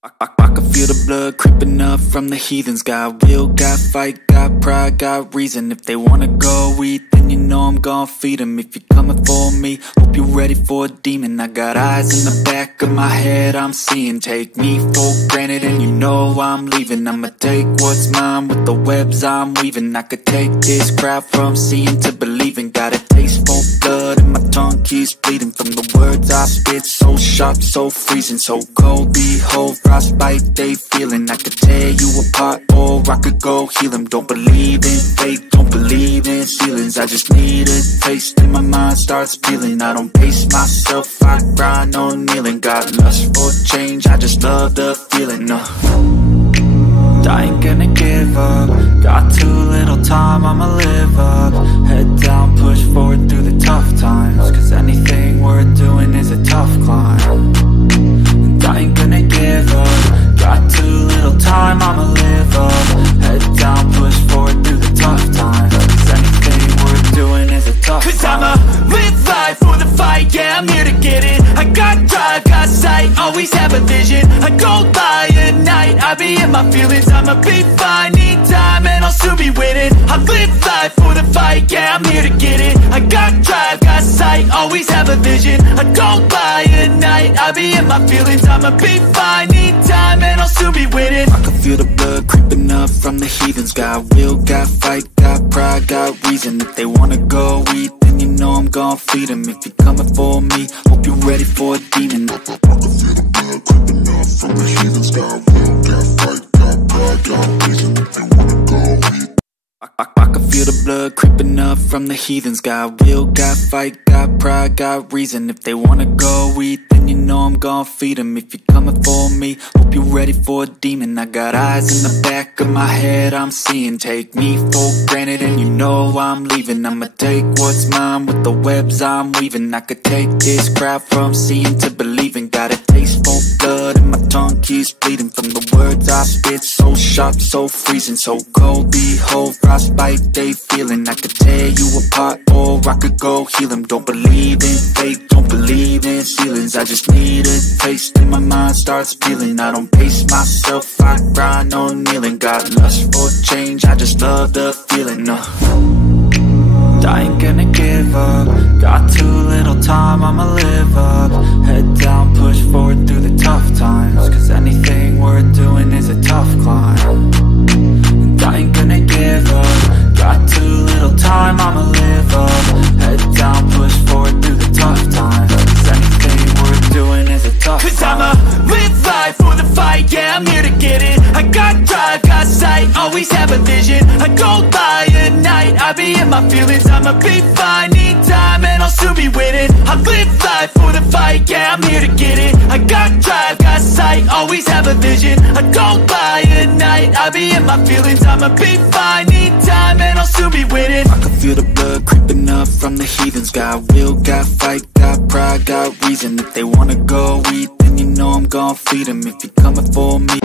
I can feel the blood creeping up from the heathens. Got will, got fight, got pride, got reason. If they wanna go eat, then you know I'm gon' feed them. If you're coming for me, hope you're ready for a demon. I got eyes in the back of my head, I'm seeing. Take me for granted and you know I'm leaving. I'ma take what's mine with the webs I'm weaving. I could take this crowd from seeing to believing. Got a taste for blood and my tongue keeps bleeding from the words I spit. So sharp, so freezing, so cold. Behold, frostbite they feeling. I could tear you apart or I could go heal them. Don't believe in fate, don't believe in ceilings. I just need a taste and my mind starts feeling. I don't pace myself, I grind on kneeling. Got lust for change, I just love the feeling. I ain't gonna give up. Got too little time, I'ma live up. Head down, push forward through the tough times. Cause anything worth doing is a tough climb. And I ain't gonna give up. Got too little time, I'ma live up. Head down, push forward through the tough times. Cause anything worth doing is a tough climb. Cause I'ma live life for the fight, yeah, I'm here to get it. I got drive, got sight, always have a vision. I go by at night, I be in my feelings. I'ma be fine, need time and I'll soon be winning. I live life for the fight, yeah, I'm here to get it. I got drive, got sight, always have a vision. I go by at night, I be in my feelings. I'ma be fine, need time and I'll soon be winning. I can feel the blood creeping up from the heathens. Got will, got fight, got pride, got reason. If they wanna go eat, then you know I'm gon' feed them. If you're coming for me, hope you're ready for a demon. I can feel the blood creeping up from the heathens. Got will, got fight, got pride, got reason. If they wanna go eat, I can feel the blood creeping up from the heathens. Got will, got fight, got pride, got reason. If they wanna go eat, then you know I'm gon' feed them. If you're coming for me, hope you're ready for a demon. I got eyes in the back of my head, I'm seeing. Take me for granted and you know I'm leaving. I'ma take what's mine with the webs I'm weaving. I could take this crowd from seeing to believing. Got a taste for blood and my tongue keeps bleeding from the words I spit. So sharp, so freezing, so cold. Behold, frostbite they feeling. I could tear you apart or I could go heal them. Don't believe in fate, don't believe in ceilings. I just need a taste and my mind starts feeling. I don't pace myself, I grind on kneeling. Got lust for change, I just love the feeling. I ain't gonna give up. Got too little time, I'ma live up. Head down, push forward through the tough times. Cause anything worth doing is a tough climb. And I ain't gonna give up. Got too little time, I'ma live up. Head down, push forward through the tough times. Cause anything worth doing is a tough climb. Cause I'ma live life for the fight, yeah, I'm here to get it. I got drive, got sight, always have a vision. I go by at night, I be in my feelings. I'ma be fine, need time and I'll soon be winning. I live life for the fight, yeah, I'm here to get it. I got drive, got sight, always have a vision. I go by at night, I be in my feelings. I'ma be fine, need time and I'll soon be winning. I can feel the blood creeping up from the heathens. Got will, got fight, got pride, got reason. If they wanna go eat, then you know I'm gon' feed them. If you're coming for me,